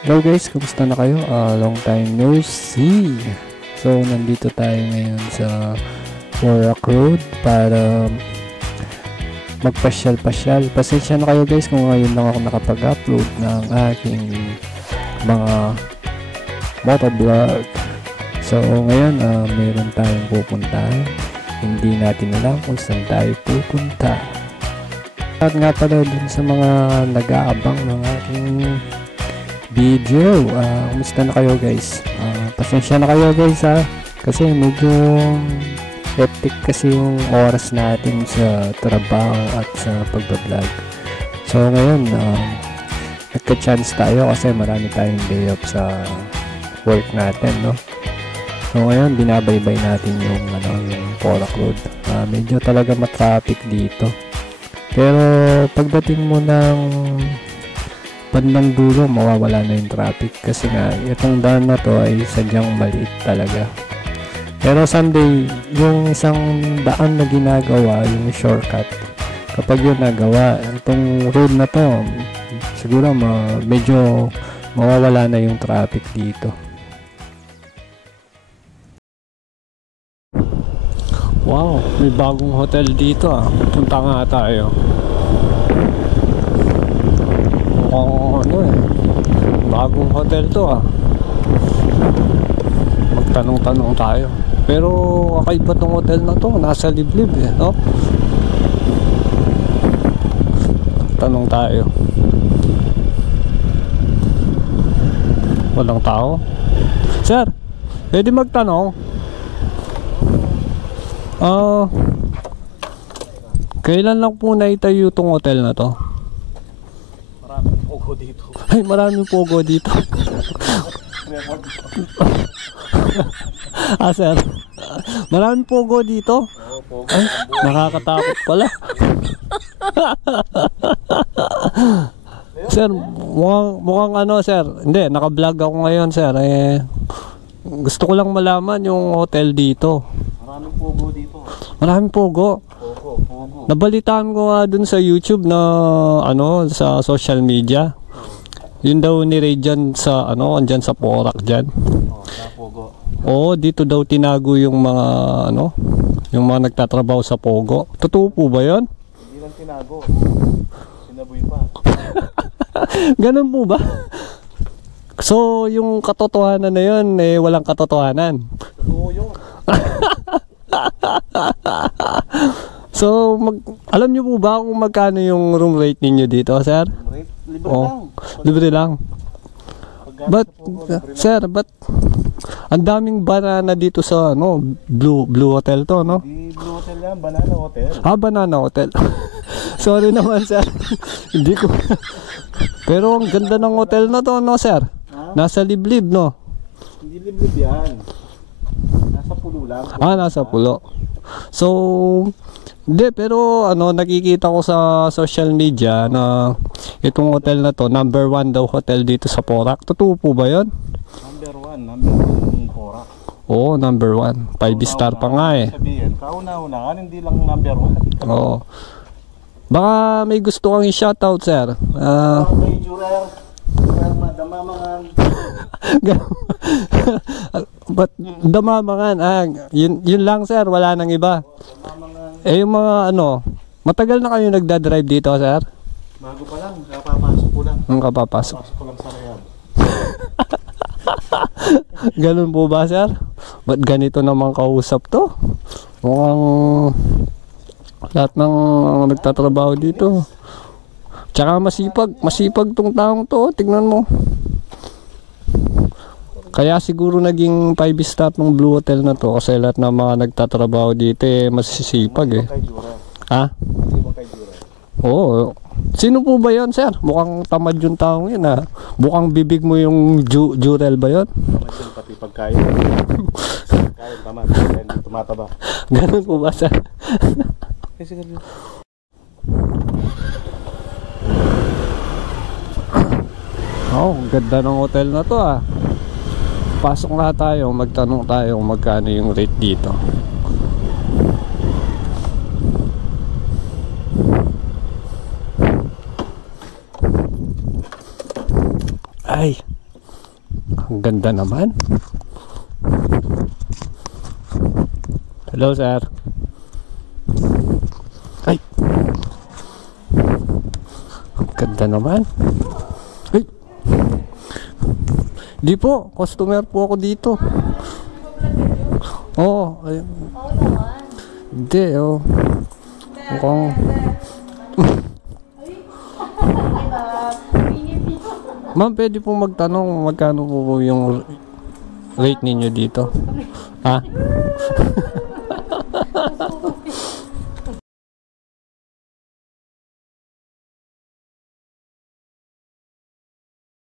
Hello guys, kumusta na kayo? Long time no see. So, nandito tayo ngayon sa Porac Road para magpasyal-pasyal. Pasensya na kayo guys kung ngayon lang ako nakapag-upload ng aking mga motovlog. So, ngayon mayroon tayong pupuntahan. Hindi natin alam kung saan tayo pupunta. At nga pala dun sa mga nag-aabang ng aking video, kumusta na kayo guys? Pasensya na kayo guys kasi medyo hectic kasi yung oras natin sa trabaho at sa pagbablog. So ngayon nagka-chance tayo kasi marami tayong day off sa work natin, no? So ngayon binabaybay natin yung yung Porac Road. Medyo talaga matraffic dito, pero pagdating mo ng bandang dulo mawawala na yung traffic kasi nga itong daan na to ay sadyang maliit talaga. Pero someday yung isang daan na ginagawa, yung shortcut, kapag yun nagawa, itong road na to siguro medyo mawawala na yung traffic dito. Wow, may bagong hotel dito punta nga tayo. Bagong hotel to magtanong-tanong tayo, pero kakaiba tong hotel na to, nasa liblib no? Tanong tayo. Walang tao. Sir, pwede magtanong? Kailan lang po naitayo tong hotel na to? Maraming pogo dito. Ay, maraming pogo dito. Sir, maraming pogo dito. Pogo. Ay, nakakatakot pala. Sir, mukhang sir. Hindi, naka-vlog ako ngayon, sir. Gusto ko lang malaman yung hotel dito. Maraming pogo dito. Maraming pogo. Pogo. Nabalitaan ko nga dun sa YouTube na sa social media. Yun daw ni Ray dyan sa andyan sa Porac dyan. Pogo. Oo, dito daw tinago yung mga yung mga nagtatrabaho sa pogo. Totoo po ba yun? Hindi lang tinago. Sinaboy pa. Ganun po ba? So, yung katotohanan na yun, walang katotohanan. Totoo yun. So, alam niyo po ba kung magkano yung room rate ninyo dito, sir? Libre lang. Libre lang. But, sir, ang daming banana dito sa Blue Hotel to, no? Di Blue Hotel yan, Banana Hotel. Banana Hotel. Sorry naman, sir. Hindi ko. Pero ang ganda ng hotel na to, no, sir? Nasa liblib, no? Hindi liblib yan. Nasa pulo lang. Nasa pulo. So, hindi, pero nakikita ko sa social media na itong hotel na to, number 1 daw hotel dito sa Porac. Totoo po ba yun? Number 1 Porac. Oo, number 1. 5-star pa nga Sabihin, kauna-una, hindi lang number 1. Oo. Baka may gusto kang i-shoutout, sir. May jurel, damamangan. But damamangan, yun lang, sir, wala nang iba. Yung mga matagal na kayo nagda-drive dito, sir? Bago pa lang, kapapasok ko lang. Kapapasok. Kapapasok ko lang sa Riyadh. Ganun po ba, sir? Ba't ganito naman kausap to? Mukhang lahat ng nagtatrabaho dito. Tsaka masipag tong taong to, tignan mo. Kaya siguro naging 5-star ng Blue Hotel na to kasi lahat ng mga nagtatrabaho dito masisipag Oo. Sino po ba yun, sir? Mukhang tamad yung taong yun Mukhang bibig mo yung jurel ba yun? Tamad yun, pati pagkain. Pagkain, tamad. Hindi tumataba. Ganun po ba, sir? Kasi ganda ng hotel na to Pasok na tayo, magtanong tayo kung magkano yung rate dito. Ay, Ang ganda naman. Hello, sir. Ay. Ang ganda naman. Ay. Di po, customer po ako dito. Oo. Ay. Hindi, oh. Mukhang... Ma'am, pwede pong magtanong magkano po yung rate ninyo dito? Ha?